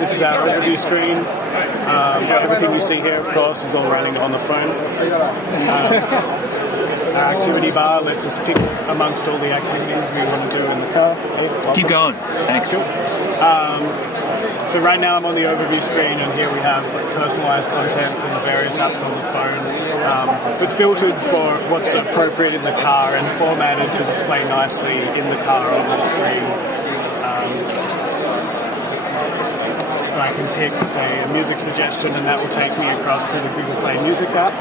This is our overview screen. Everything you see here, of course, is all running on the phone. Our activity bar lets us pick amongst all the activities we want to do in the car. Keep going. Thanks. So right now I'm on the overview screen, and here we have personalized content from the various apps on the phone, but filtered for what's appropriate in the car and formatted to display nicely in the car on the screen. So I can pick, say, a music suggestion, and that will take me across to the Google Play Music app.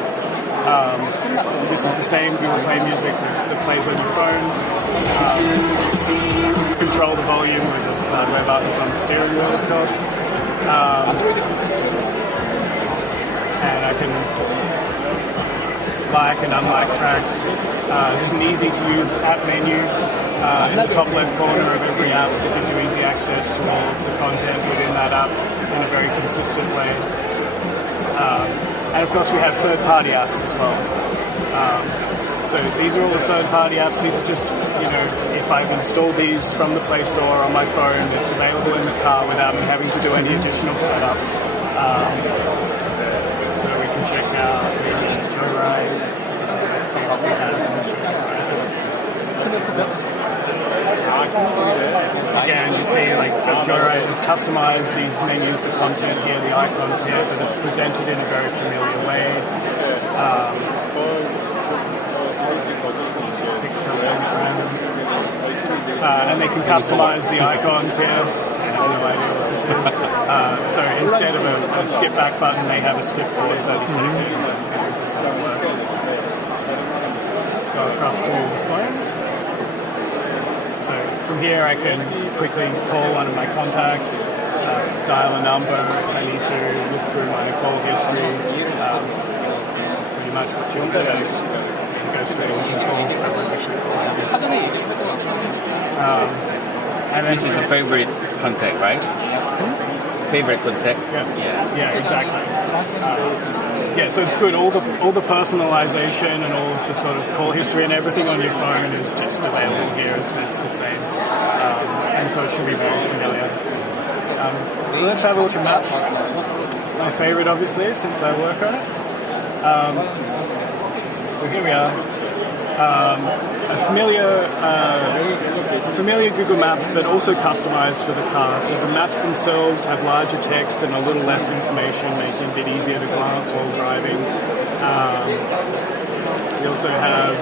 This is the same Google Play Music that plays on your phone. Control the volume with the hardware buttons on the steering wheel, of course. And I can like and unlike tracks. There's an easy-to-use app menu in the top left corner of every app that gives you easy access to all of the content within that app in a very consistent way. And of course we have third-party apps as well. So these are all the third-party apps. These are just, if I've installed these from the Play Store on my phone, it's available in the car without me having to do any additional setup. So we can check out the Joyride. Let's see what we have in the Joyride. Again, you see, Joyride has customized these menus, the content here, the icons here, but it's presented in a very familiar way. Just pick something random. And they can customize the icons here. I have no idea what this is. So instead of a skip back button, they have a skip forward 30 seconds, and this stuff works. Let's go across to the phone. So from here I can quickly call one of my contacts, dial a number if I need to, look through my call history, pretty much what you expect, and go straight into the call. And then This is a favorite contact, right? Favorite contact? Yeah, exactly. So it's good. All the personalization and all of the sort of call history and everything on your phone is just available here. It's the same, and so it should be very familiar. So let's have a look at Maps. My favorite, obviously, since I work on it. So here we are. A familiar Google Maps, but also customized for the car. So the maps themselves have larger text and a little less information, making it a bit easier to glance while driving. We also have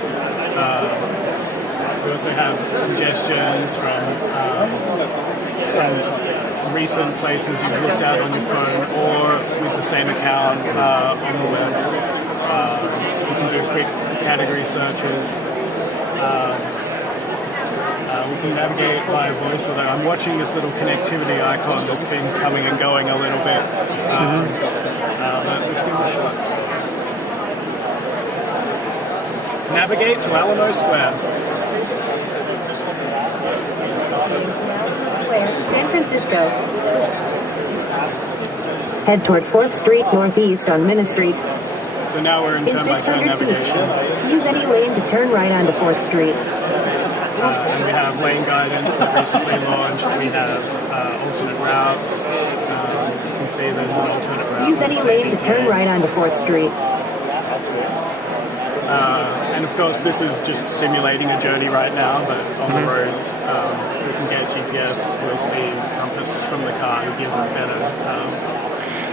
suggestions from recent places you've looked at on your phone, or with the same account on the web. You can do quick category searches. We can navigate via voice, although I'm watching this little connectivity icon that's been coming and going a little bit. But let's give it a shot. Navigate to Alamo Square. San Francisco. Head toward 4th Street Northeast on Minna Street. So now we're in turn-by-turn navigation. Use any lane to turn right onto 4th Street. And we have lane guidance that recently launched. We have alternate routes. You can see there's an alternate route. Use any lane to turn right onto 4th Street. And of course, this is just simulating a journey right now, but on the road, we can get GPS, wheel speed, compass from the car and give them better.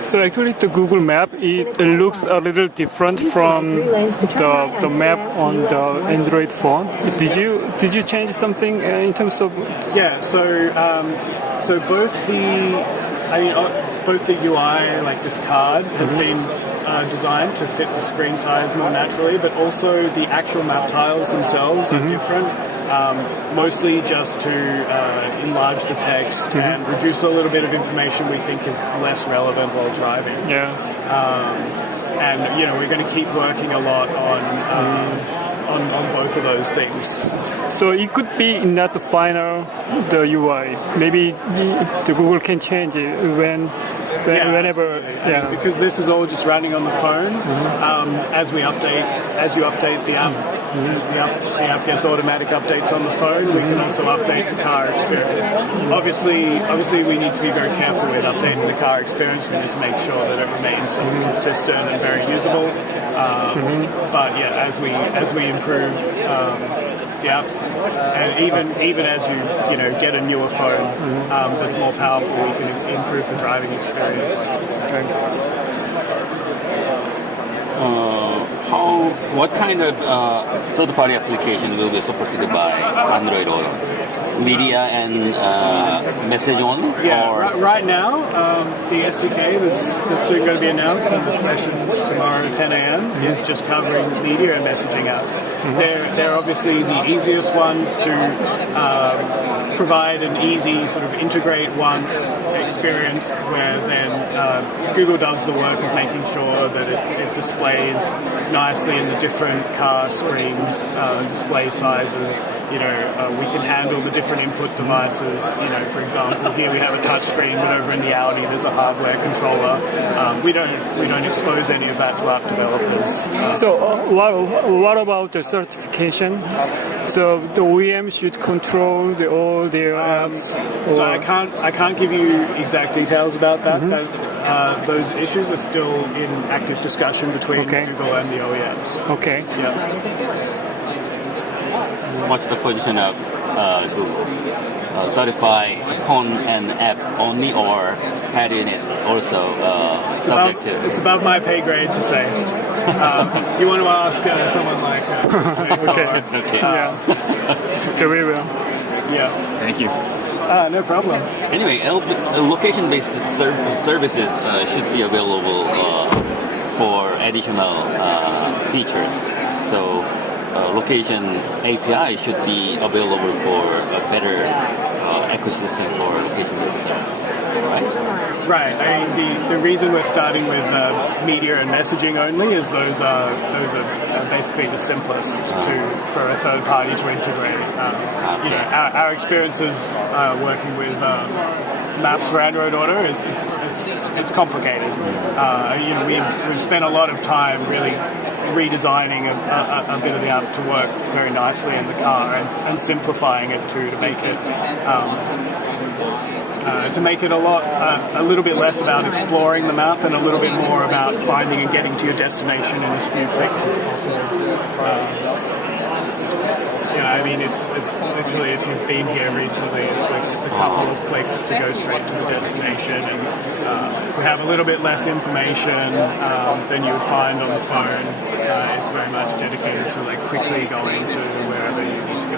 So actually the Google Map, it looks a little different from the map on the Android phone. Did you change something in terms of? Yeah, so both the UI, like this card, has been designed to fit the screen size more naturally, but also the actual map tiles themselves are different. Mostly just to enlarge the text and reduce a little bit of information we think is less relevant while driving. Yeah. And we're going to keep working a lot on both of those things. So it could be not the final, the UI. Maybe the Google can change it when Yeah, whenever. absolutely. Yeah. Because this is all just running on the phone. As you update the app, the app gets automatic updates on the phone. We can also update the car experience. Obviously, we need to be very careful with updating the car experience. We need to make sure that it remains sort of consistent and very usable. But yeah, as we improve the apps, and even as you get a newer phone that's more powerful, we can improve the driving experience. What kind of third-party application will be supported by Android Auto? Media and message only? Yeah, or? right now, the SDK that's soon going to be announced in the session tomorrow at 10 a.m. is just covering media and messaging apps. They're obviously the easiest ones to provide an easy sort of integrate once experience where then Google does the work of making sure that it displays nicely in the different car screens, display sizes. We can handle the different input devices. For example, here we have a touch screen, but over in the Audi there's a hardware controller. We don't expose any of that to app developers. So what about the certification? So the OEM should control all their apps. So I can't give you exact details about that. Those issues are still in active discussion between Google and the OEMs. Okay. Yeah. What's the position of Google? Certify phone and app only, or had in it also subject to? It's above my pay grade to say. You want to ask someone like Chris. Okay. Okay, we will. Yeah. Thank you. No problem. Anyway, location-based services should be available for additional features. So location API should be available for a better ecosystem for location-based services, right? Right. I mean, the reason we're starting with media and messaging only is those are basically the simplest for a third party to integrate. Our experiences working with maps for Android Auto is it's complicated. We've spent a lot of time really redesigning a bit of the app to work very nicely in the car and simplifying it to make it a little bit less about exploring the map and a little bit more about finding and getting to your destination in as few clicks as possible. I mean, it's literally, if you've been here recently, it's a couple of clicks to go straight to the destination, and we have a little bit less information than you would find on the phone. It's very much dedicated to quickly going to wherever you need to go.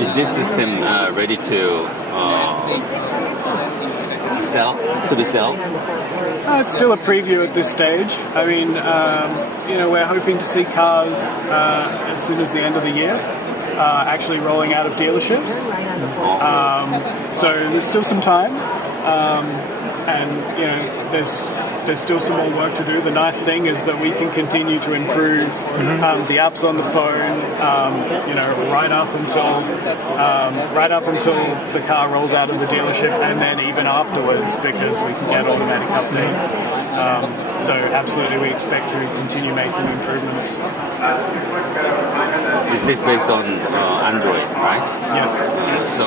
Is this system ready to be sold? It's still a preview at this stage. I mean, we're hoping to see cars as soon as the end of the year actually rolling out of dealerships. So there's still some time, and there's still some more work to do. The nice thing is that we can continue to improve the apps on the phone, right up until the car rolls out of the dealership, and then even afterwards, because we can get automatic updates. So absolutely, we expect to continue making improvements. Is this based on Android, right? Yes. So